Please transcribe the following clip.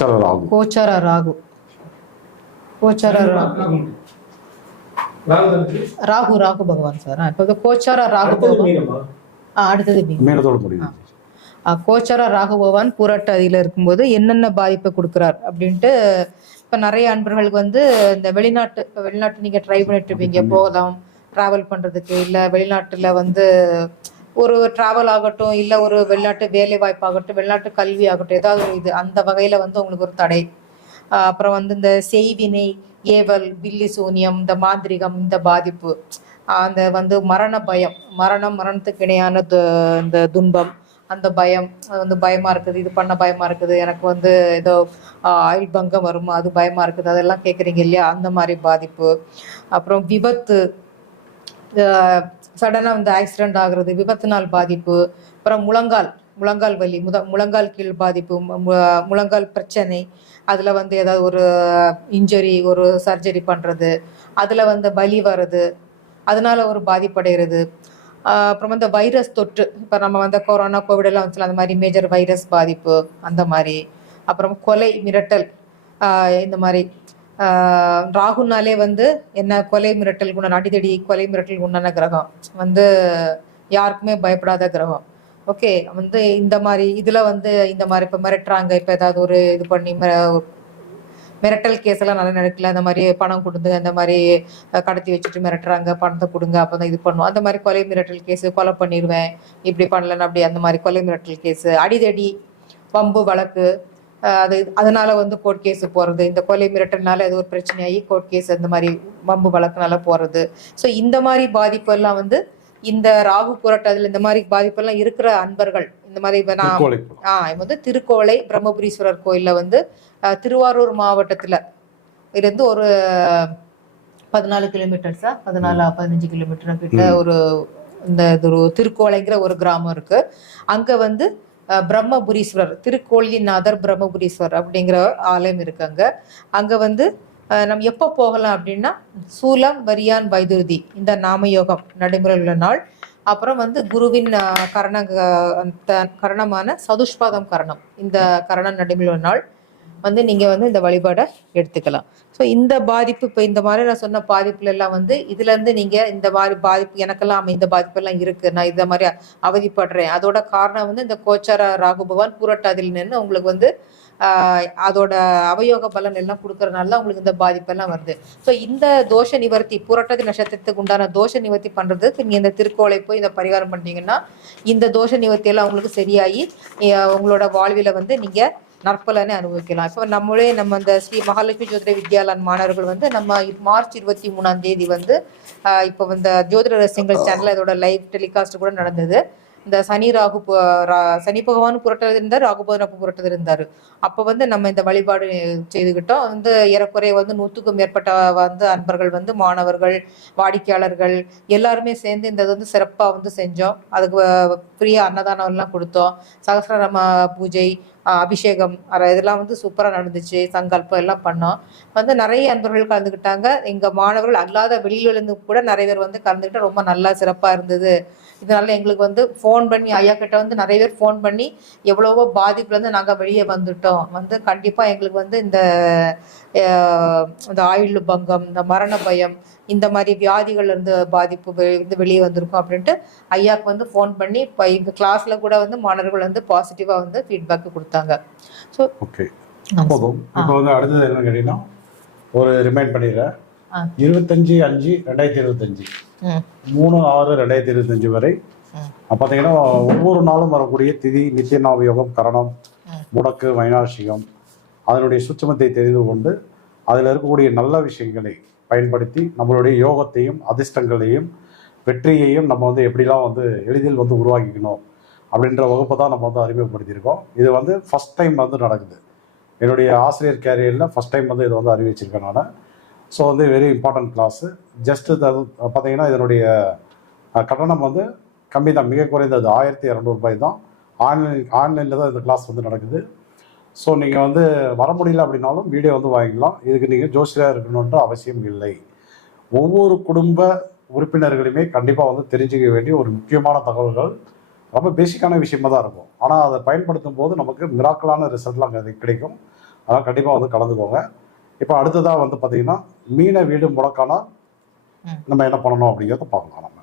கோச்சார ராகு. கோச்சார ராகு. ராகுதனுக்கு ராகு. ராகு பகவான் சார். இப்போ வந்து கோச்சார ராகு பகவான். ஆ, அடுத்தது முடியுது ஆ, கோச்சார ராகு பகவான் பூரட்டாதியில இருக்கும்போது என்னென்ன பாதிப்பை கொடுக்குறார் அப்படின்ட்டு இப்போ நிறைய அன்பர்களுக்கு வந்து இந்த வெளிநாட்டு இப்ப வெளிநாட்டு நீங்கள் ட்ரை பண்ணிட்டு இருப்பீங்க. போகலாம் ட்ராவல் பண்ணுறதுக்கு இல்லை வெளிநாட்டில் வந்து ஒரு ட்ராவல் ஆகட்டும் இல்லை ஒரு வெளிநாட்டு வேலை வாய்ப்பாகட்டும் வெளிநாட்டு கல்வி ஆகட்டும் ஏதாவது ஒரு இது அந்த வகையில் வந்து உங்களுக்கு ஒரு தடை. அப்புறம் வந்து இந்த செய்வினை ஏவல் பில்லி சூனியம் இந்த மாந்திரிகம் இந்த பாதிப்பு அந்த வந்து மரண பயம் மரணம் மரணத்துக்கு இணையான து- இந்த துன்பம் அந்த பயம் அது வந்து பயமா இருக்குது இது பண்ண பயமா இருக்குது எனக்கு வந்து ஏதோ ஆயுள் பங்கம் வருமா அது பயமா இருக்குது அதெல்லாம் கேட்குறீங்க இல்லையா? அந்த மாதிரி பாதிப்பு. அப்புறம் விபத்து சடனாக வந்து ஆக்சிடென்ட் ஆகுறது விபத்துனால் பாதிப்பு அப்புறம் முழங்கால் முழங்கால் வலி முத முழங்கால் கீழ் பாதிப்பு மு- முழங்கால் பிரச்சனை அதில் வந்து ஏதாவது ஒரு இன்ஜரி ஒரு சர்ஜரி பண்ணுறது அதில் வந்து வலி வர்றது அதனால ஒரு பாதிப்படைகிறது. அப்புறம் வந்து வைரஸ் தொற்று இப்போ நம்ம வந்து கொரோனா கோவிடெல்லாம் வந்துச்சு அந்த மாதிரி மேஜர் வைரஸ் பாதிப்பு அந்த மாதிரி. அப்புறம் கொலை மிரட்டல் இந்த மாதிரி. ராகுனாலே வந்து என்ன கொலை மிரட்டல் குணம் அடிதடி கொலை மிரட்டல் குண்டான கிரகம். வந்து யாருக்குமே பயப்படாத கிரகம். ஓகே வந்து இந்த மாதிரி இதில் வந்து இந்த மாதிரி இப்போ மிரட்டுறாங்க. இப்போ ஏதாவது ஒரு இது பண்ணி மிரட்டல் கேஸ் எல்லாம் நல்லா நடக்கல. அந்த மாதிரி பணம் கொடுத்து அந்த மாதிரி கடத்தி வச்சுட்டு மிரட்டுறாங்க. பணத்தை கொடுங்க அப்போ தான் இது பண்ணுவோம் அந்த மாதிரி கொலை மிரட்டல் கேஸ் கொலை பண்ணிடுவேன் இப்படி பண்ணலன்னா அப்படி அந்த மாதிரி கொலை மிரட்டல் கேஸ் அடிதடி பம்பு வழக்கு. அது அதனால வந்து கோர்ட் கேஸ் போகிறது இந்த கொலை மிரட்டல்னால ஏதோ ஒரு பிரச்சனையாகி கோர்ட் கேஸ் அந்த மாதிரி வம்பு வழக்குனால போகிறது ஸோ இந்த மாதிரி பாதிப்பு எல்லாம் வந்து இந்த ராகு புரட்டாதில் இந்த மாதிரி பாதிப்பெல்லாம் இருக்கிற அன்பர்கள் இந்த மாதிரி இப்ப நான் ஆ வந்து திருக்கோளை பிரம்மபுரீஸ்வரர் கோயில்ல வந்து திருவாரூர் மாவட்டத்துல இருந்து ஒரு பதினாலு கிலோமீட்டர்ஸா பதினாலு பதினஞ்சு கிலோமீட்டர் கிட்ட. ஒரு இந்த திருக்கோளைங்கிற ஒரு கிராமம் இருக்கு. அங்க வந்து பிரம்மபுரீஸ்வரர் திருக்கோழிநாதர் பிரம்மபுரீஸ்வரர் அப்படிங்கிற ஆலயம் இருக்கு அங்கே அங்கே வந்து நம்ம எப்போ போகலாம் அப்படின்னா சூலம் வரியான் வைதுருதி இந்த நாமயோகம் நடைமுறையில் உள்ள நாள். அப்புறம் வந்து குருவின் கரண கரணமான சதுஷ்பாதம் கரணம் இந்த கரணம் நடைமுறை உள்ள நாள். வந்து நீங்க வந்து இந்த வழிபாடை எடுத்துக்கலாம். ஸோ இந்த பாதிப்பு இப்போ இந்த மாதிரி நான் சொன்ன பாதிப்புல எல்லாம் வந்து இதுல இருந்து நீங்க இந்த மாதிரி பாதிப்பு எனக்கெல்லாம் இந்த பாதிப்பெல்லாம் இருக்கு. நான் இந்த மாதிரி அவதிப்படுறேன். அதோட காரணம் வந்து இந்த கோச்சார ராகு பகவான் பூரட்டாதில் நின்று உங்களுக்கு வந்து அதோட அவயோக பலன் எல்லாம் கொடுக்கறதுனால உங்களுக்கு இந்த பாதிப்பெல்லாம் வருது. ஸோ இந்த தோஷ நிவர்த்தி புரட்டாதி நட்சத்திரத்துக்கு உண்டான தோஷ நிவர்த்தி பண்றதுக்கு நீங்க இந்த திருக்கோளை போய் இந்த பரிகாரம் பண்ணீங்கன்னா இந்த தோஷ நிவர்த்தி எல்லாம் உங்களுக்கு சரியாகி உங்களோட வாழ்வில வந்து நீங்க நற்பலனை அனுபவிக்கலாம். இப்போ நம்மளே நம்ம இந்த ஸ்ரீ மகாலட்சுமி ஜோதிட வித்யாலயன் மாணவர்கள் வந்து நம்ம மார்ச் இருபத்தி மூணாம் தேதி வந்து இப்போ இந்த ஜோதிட ரசிகங்கள் சேனல் இதோட லைவ் டெலிகாஸ்ட் கூட நடந்தது. இந்த சனி ராகு பு- ரா- சனி பகவான் புரட்டது இருந்தார் ராகு பகவான் புரட்டது இருந்தார் அப்போ வந்து நம்ம இந்த வழிபாடு செய்துக்கிட்டோம் வந்து ஏறக்குறைய வந்து நூற்றுக்கும் மேற்பட்ட வந்து அன்பர்கள் வந்து மாணவர்கள் வாடிக்கையாளர்கள் எல்லாருமே சேர்ந்து இந்த வந்து சிறப்பாக வந்து செஞ்சோம். அதுக்கு ஃப்ரீயாக அன்னதானம் எல்லாம் கொடுத்தோம். சகசிரநாம பூஜை அபிஷேகம் இதெல்லாம் வந்து சூப்பராக நடந்துச்சு சங்கல்பம் எல்லாம் பண்ணோம். வந்து நிறைய அன்பர்கள் கலந்துக்கிட்டாங்க எங்கள் மாணவர்கள் அல்லாத வெளியிலிருந்து கூட நிறைய பேர் வந்து கலந்துக்கிட்டு ரொம்ப நல்லா சிறப்பாக இருந்தது. இதனால எங்களுக்கு வந்து ஃபோன் பண்ணி ஐயா கிட்ட வந்து நிறைய பேர் ஃபோன் பண்ணி எவ்வளவோ பாதிப்புலேருந்து நாங்கள் வெளியே வந்துட்டோம். வந்து கண்டிப்பாக எங்களுக்கு வந்து இந்த இந்த ஆயுள் பங்கம் இந்த மரண பயம் இந்த மாதிரி வியாதிகள் இருந்து பாதிப்பு இருந்து வெளியே வந்திருக்கோம் அப்படின்ட்டு ஐயாக்கு வந்து ஃபோன் பண்ணி இப்போ எங்கள் கிளாஸில் கூட வந்து மாணவர்கள் வந்து பாசிட்டிவாக வந்து ஃபீட்பேக் கொடுத்தாங்க. ஸோ ஓகே போதும் இப்போ வந்து அடுத்தது என்ன கேட்டீங்கன்னா ஒரு ரிமைண்ட் பண்ணிடுறேன். இருபத்தஞ்சு அஞ்சு ரெண்டாயிரத்தி இருபத்தஞ்சு. மூணு ஆறு ரெண்டாயிரத்தி இருபத்தஞ்சு வரை. பார்த்தீங்கன்னா ஒவ்வொரு நாளும் வரக்கூடிய திதி நித்தியநாம யோகம் கரணம். முடக்கு வைனாசிகம் அதனுடைய சுத்தமத்தை தெரிந்து கொண்டு அதில் இருக்கக்கூடிய நல்ல விஷயங்களை பயன்படுத்தி நம்மளுடைய யோகத்தையும் அதிர்ஷ்டங்களையும் வெற்றியையும் நம்ம வந்து எப்படிலாம் வந்து எளிதில் வந்து உருவாக்கிக்கணும். அப்படின்ற வகுப்பை தான் நம்ம வந்து அறிமுகப்படுத்தியிருக்கோம். இது வந்து ஃபஸ்ட் டைம் வந்து நடக்குது. என்னுடைய ஆசிரியர் கேரியரில் ஃபஸ்ட் டைம் வந்து இதை வந்து அறிவிச்சிருக்கேன் நான். ஸோ வந்து வெரி இம்பார்ட்டன்ட் கிளாஸு ஜஸ்ட் பார்த்தீங்கன்னா இதனுடைய கட்டணம் வந்து கம்மி தான் மிக குறைந்தது ஆயிரத்தி இரநூறுபாய் தான். ஆன்லைன் ஆன்லைனில் தான் இந்த கிளாஸ் வந்து நடக்குது. ஸோ நீங்கள் வந்து வர முடியல அப்படின்னாலும் வீடியோ வந்து வாங்கிக்கலாம். இதுக்கு நீங்கள் ஜோசியராக இருக்கணுன்ற அவசியம் இல்லை. ஒவ்வொரு குடும்ப உறுப்பினர்களுமே கண்டிப்பாக வந்து தெரிஞ்சுக்க வேண்டிய ஒரு முக்கியமான தகவல்கள் ரொம்ப பேசிக்கான விஷயமா தான் இருக்கும். ஆனால் அதை பயன்படுத்தும் போது நமக்கு மிராக்கலான ரிசல்ட்லாம் கிடைக்கும். அதனால் கண்டிப்பாக வந்து கலந்துக்கோங்க. இப்போ அடுத்ததாக வந்து பார்த்தீங்கன்னா மீன வீடு முடக்கானா. நம்ம என்ன பண்ணணும் அப்படிங்கிறத பார்க்கலாம் நம்ம.